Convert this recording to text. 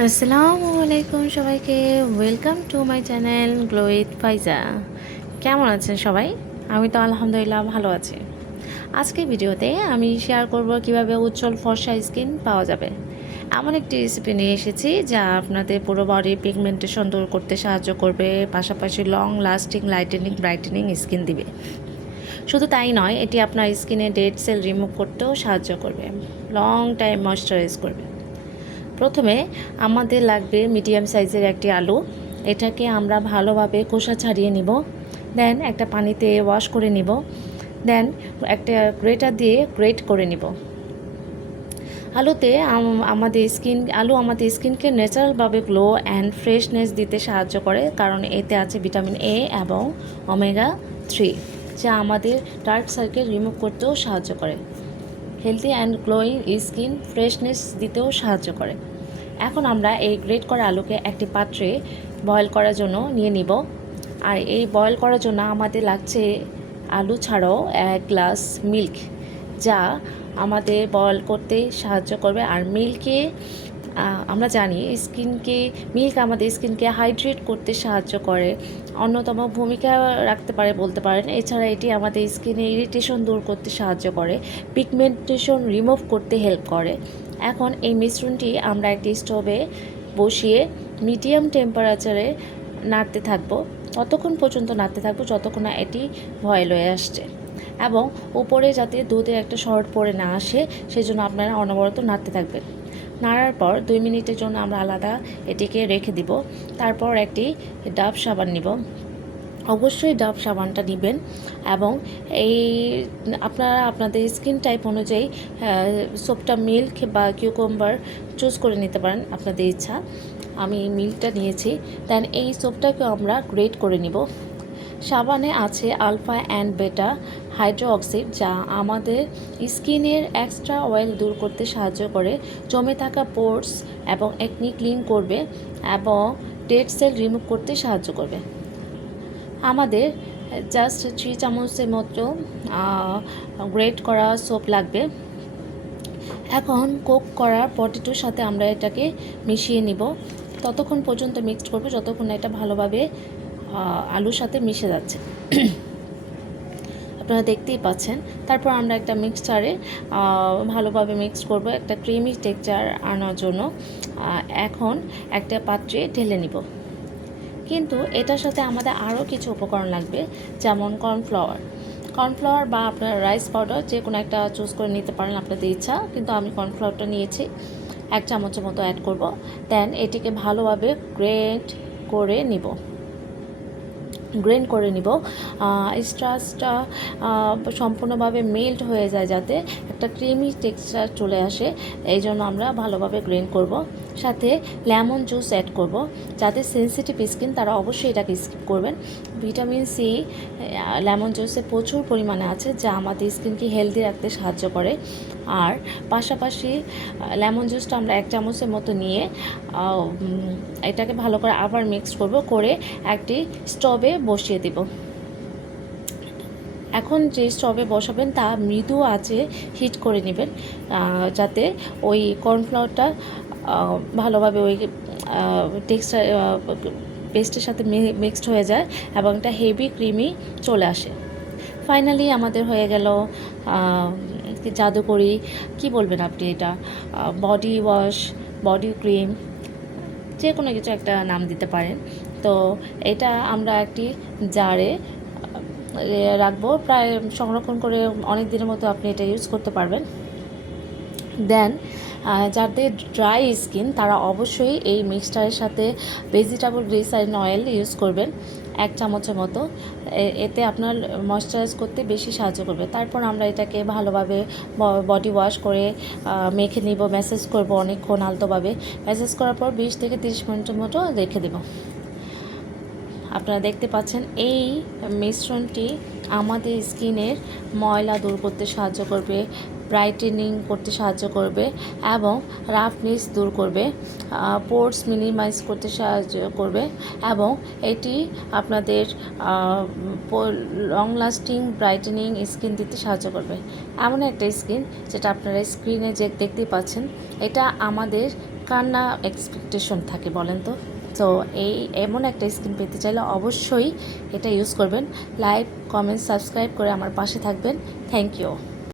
আসসালামু আলাইকুম সবাইকে। Welcome to my channel glow with Faiza কেমন আছেন সবাই? আমি তো আলহামদুলিল্লাহ ভালো আছি। আজকের ভিডিওতে আমি শেয়ার করব কীভাবে উজ্জ্বল ফর্সা স্কিন পাওয়া যাবে। এমন একটি রেসিপি নিয়ে এসেছি যা আপনাদের পুরো বডি পিগমেন্টেশন দূর করতে সাহায্য করবে, পাশাপাশি long lasting lightening brightening skin দিবে। শুধু তাই নয়, এটি আপনার স্কিনে ডেড সেল রিমুভ করতেও সাহায্য করবে। লং টাইম ময়শ্চারাইজ করবে। প্রথমে আমাদের লাগবে মিডিয়াম সাইজের একটি আলু। এটাকে আমরা ভালোভাবে খোসা ছাড়িয়ে নিব। দেন একটা পানিতে ওয়াশ করে নিব। দেন একটা গ্রেটার দিয়ে গ্রেট করে নিব। আলুতে আম- আমাদের স্কিন, আলু আমাদের স্কিনকে ন্যাচারালভাবে গ্লো অ্যান্ড ফ্রেশনেস দিতে সাহায্য করে, কারণ এতে আছে ভিটামিন এ এবং ওমেগা থ্রি, যা আমাদের ডার্ক সার্কেল রিমুভ করতেও সাহায্য করে। Healthy and glowing skin freshness দিতেও সাহায্য করে। এখন আমরা এই গ্রেট করা আলুকে একটি পাত্রে বয়েল করার জন্য নিয়ে নিব। আর এই বয়েল করার জন্য আমাদের লাগছে আলু ছাড়াও এক গ্লাস মিল্ক যা আমাদের বয়েল করতে সাহায্য করবে। আর মিল্কে আমরা জানি স্কিনকে, মিল্ক আমাদের স্কিনকে হাইড্রেট করতে সাহায্য করে, অন্যতম ভূমিকা রাখতে পারে বলতে পারেন। এছাড়া এটি আমাদের স্কিনে ইরিটেশন দূর করতে সাহায্য করে পিগমেন্টেশন রিমুভ করতে হেল্প করে। এখন এই মিশ্রণটি আমরা একটি স্টোভে বসিয়ে মিডিয়াম টেম্পারেচারে নাড়তে থাকব। ততক্ষণ পর্যন্ত নাড়তে থাকব যতক্ষণ না এটি বয়েল হয়ে আসছে। এবং উপরে যাতে দুধের একটা শর্ট পড়ে না আসে, সেজন্য আপনারা অনবরত নাড়তে থাকবেন। নাড়ার পর দুই মিনিটের জন্য আমরা আলাদা এটিকে রেখে দিব। তারপর একটি ডাব সাবান নিব। অবশ্যই ডাব সাবানটা নেবেন এবং এই আপনারা আপনাদের স্কিন টাইপ অনুযায়ী সোপটা মিল্ক বা কিউকম্বার চুজ করে নিতে পারেন আপনাদের ইচ্ছা। আমি মিল্কটা নিয়েছি। দেন এই সোপটাকে আমরা গ্রেট করে নিব। সাবানে আছে আলফা অ্যান্ড বেটা হাইড্রোঅক্সিড যা আমাদের স্কিনের এক্সট্রা অয়েল দূর করতে সাহায্য করে। জমে থাকা পোর্স এবং একনি ক্লিন করবে এবং ডেড সেল রিমুভ করতে সাহায্য করবে। আমাদের জাস্ট থ্রি চামচের মতো গ্রেট করা সোপ লাগবে। এখন কোক করার পটেটোর সাথে আমরা এটাকে মিশিয়ে নিব। ততক্ষণ পর্যন্ত মিক্সড করব, যতক্ষণ এটা ভালোভাবে আলুর সাথে মিশে যাচ্ছে। আপনারা দেখতেই পাচ্ছেন। তারপর আমরা একটা মিক্সচারে ভালোভাবে মিক্স করব একটা ক্রিমি টেক্সচার আনার জন্য। এখন একটা পাত্রে ঢেলে নিব। কিন্তু এটার সাথে আমাদের আরও কিছু উপকরণ লাগবে, যেমন কর্নফ্লাওয়ার কর্নফ্লাওয়ার বা আপনার রাইস পাউডার যে কোনো একটা চুজ করে নিতে পারেন আপনাদের ইচ্ছা, কিন্তু আমি কর্নফ্লাওয়ারটা নিয়েছি। এক চামচের মতো অ্যাড করব। দেন এটিকে ভালোভাবে গ্রেট করে নিব। গ্রেন করে নিব। স্টার্চটা সম্পূর্ণভাবে মেল্ট হয়ে যায় যাতে একটা ক্রিমি টেক্সচার চলে আসে, এই জন্য আমরা ভালোভাবে গ্রেন করব। সাথে লেমন জুস অ্যাড করব, যাতে সেন্সিটিভ স্কিন, তারা অবশ্যই এটাকে স্কিপ করবেন। ভিটামিন সি লেমন জুসে প্রচুর পরিমাণে আছে, যা আমাদের স্কিনকে হেলদি রাখতে সাহায্য করে। আর পাশাপাশি লেমন জুসটা আমরা এক চামচের মতো নিয়ে এটাকে ভালো করে আবার মিক্স করব, করে একটি স্টোভে বসিয়ে দেব। এখন যে স্টোভে বসাবেন, তা মৃদু আছে হিট করে নেবেন যাতে ওই কর্নফ্লাওয়ারটা ভালোভাবে ওই টেক্সচার পেস্টের সাথে মিক্সড হয়ে যায় এবং একটা হেভি ক্রিমি চলে আসে। ফাইনালি আমাদের হয়ে গেল জাদুকরি। কি বলবেন আপনি এটা? বডি ওয়াশ বডি ক্রিম যে কোনো কিছু একটা নাম দিতে পারেন। তো এটা আমরা একটি জারে রাখব। প্রায় সংরক্ষণ করে অনেক দিনের মতো আপনি এটা ইউজ করতে পারবেন। দেন যাদের ড্রাই স্কিন তারা অবশ্যই এই মিক্সচারের সাথে ভেজিটেবল গ্লিসারিন অয়েল ইউজ করবেন, এক চামচের মতো। এতে আপনার ময়শ্চারাইজ করতে বেশি সাহায্য করবে। তারপর আমরা এটাকে ভালোভাবে বডি ওয়াশ করে মেখে নিব ম্যাসেজ করব অনেকক্ষণ আলতোভাবে। ম্যাসেজ করার পর বিশ থেকে তিরিশ মিনিটের মতো রেখে দেবো। আপনারা দেখতে পাচ্ছেন এই মিশ্রণটি আমাদের স্কিনের ময়লা দূর করতে সাহায্য করবে। ব্রাইটেনিং করতে সাহায্য করবে এবং রাফনেস দূর করবে পোর্টস মিনিমাইজ করতে সাহায্য করবে এবং এটি আপনাদের লং লাস্টিং ব্রাইটেনিং স্কিন দিতে সাহায্য করবে। এমন একটা স্কিন যেটা আপনারা স্ক্রিনে যে দেখতে পাচ্ছেন, এটা আমাদের কান্না এক্সপেকটেশন থাকে বলেন তো। তো এই এমন একটা স্কিন পেতে চাইলে অবশ্যই এটা ইউজ করবেন। লাইক কমেন্ট সাবস্ক্রাইব করে আমার পাশে থাকবেন। Thank you